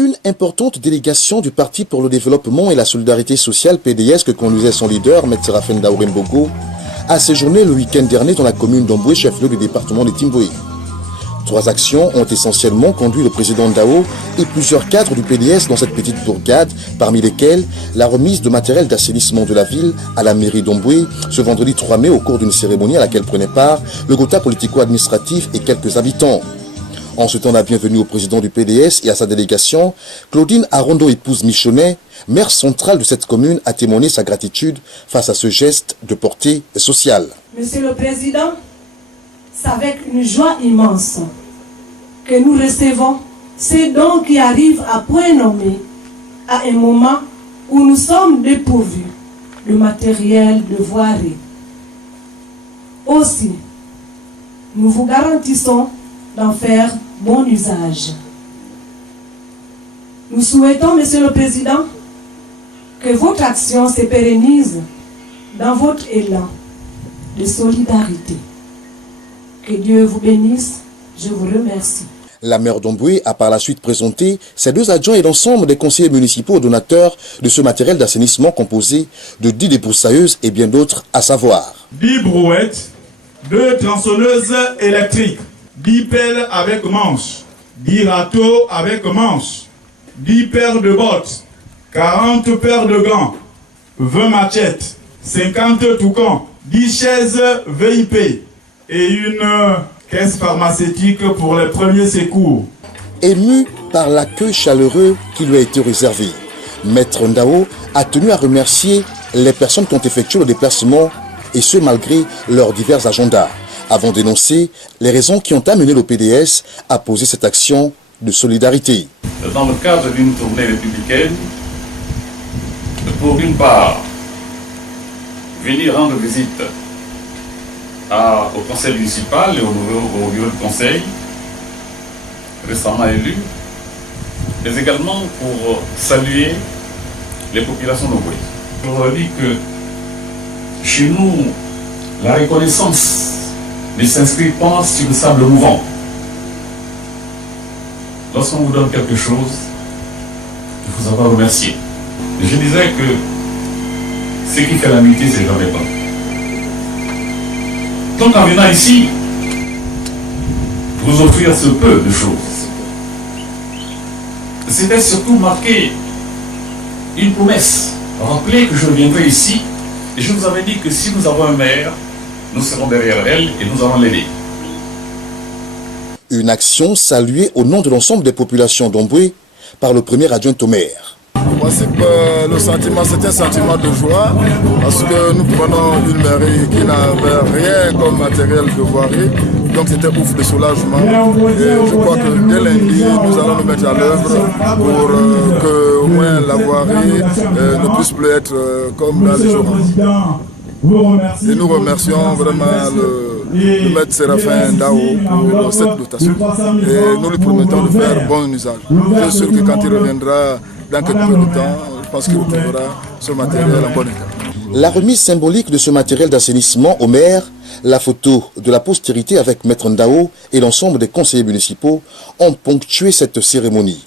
Une importante délégation du Parti pour le développement et la solidarité sociale PDS que conduisait son leader, M. Séraphin Ndaouré Mbogo, a séjourné le week-end dernier dans la commune d'Omboué, chef-lieu du département de Timboué. 3 actions ont essentiellement conduit le président Ndao et plusieurs cadres du PDS dans cette petite bourgade, parmi lesquels la remise de matériel d'assainissement de la ville à la mairie d'Omboué ce vendredi 3 mai au cours d'une cérémonie à laquelle prenaient part le Gotha politico-administratif et quelques habitants. En souhaitant la bienvenue au président du PDS et à sa délégation, Claudine Arondo, épouse Michonnet, maire centrale de cette commune, a témoigné sa gratitude face à ce geste de portée sociale. Monsieur le Président, c'est avec une joie immense que nous recevons ces dons qui arrivent à point nommé, à un moment où nous sommes dépourvus de matériel de voirie. Aussi, nous vous garantissons d'en faire bon usage. Nous souhaitons, Monsieur le Président, que votre action se pérennise dans votre élan de solidarité. Que Dieu vous bénisse, je vous remercie. La maire d'Omboué a par la suite présenté ses 2 adjoints et l'ensemble des conseillers municipaux donateurs de ce matériel d'assainissement composé de 10 débroussailleuses et bien d'autres, à savoir 10 brouettes, 2 tronçonneuses électriques, 10 pelles avec manches, 10 râteaux avec manches, 10 paires de bottes, 40 paires de gants, 20 machettes, 50 toucans, 10 chaises VIP et une caisse pharmaceutique pour les premiers secours. Ému par l'accueil chaleureux qui lui a été réservé, Maître Ndao a tenu à remercier les personnes qui ont effectué le déplacement, et ce malgré leurs divers agendas, avant d'énoncer les raisons qui ont amené le PDS à poser cette action de solidarité. Dans le cadre d'une tournée républicaine, pour d'une part, venir rendre visite au conseil municipal et au bureau de conseil, récemment élu, mais également pour saluer les populations d'Omboué. Je vous dis que chez nous, la reconnaissance ne s'inscrit pas sur le sable mouvant. Lorsqu'on vous donne quelque chose, il faut savoir remercier. Je disais que ce qui fait l'amitié, c'est jamais pas. Donc en venant ici, vous offrir ce peu de choses, c'était surtout marquer une promesse. Rappelez que je viendrai ici et je vous avais dit que si nous avons un maire, nous serons derrière elle et nous allons l'aider. Une action saluée au nom de l'ensemble des populations d'Omboué par le premier adjoint au maire. En principe, le sentiment, c'est un sentiment de joie parce que nous prenons une mairie qui n'avait rien comme matériel de voirie. Donc c'était ouf de soulagement. Et je crois que dès lundi, nous allons nous mettre à l'œuvre pour que au moins la voirie ne puisse plus être comme dans les jours. Et nous remercions vraiment le maître Séraphin Ndao pour cette dotation. Et nous lui promettons de faire bon usage. Je suis sûr que quand il reviendra dans quelques peu de temps, je pense qu'il retrouvera ce matériel en bon état. La remise symbolique de ce matériel d'assainissement au maire, la photo de la postérité avec Maître Ndao et l'ensemble des conseillers municipaux ont ponctué cette cérémonie.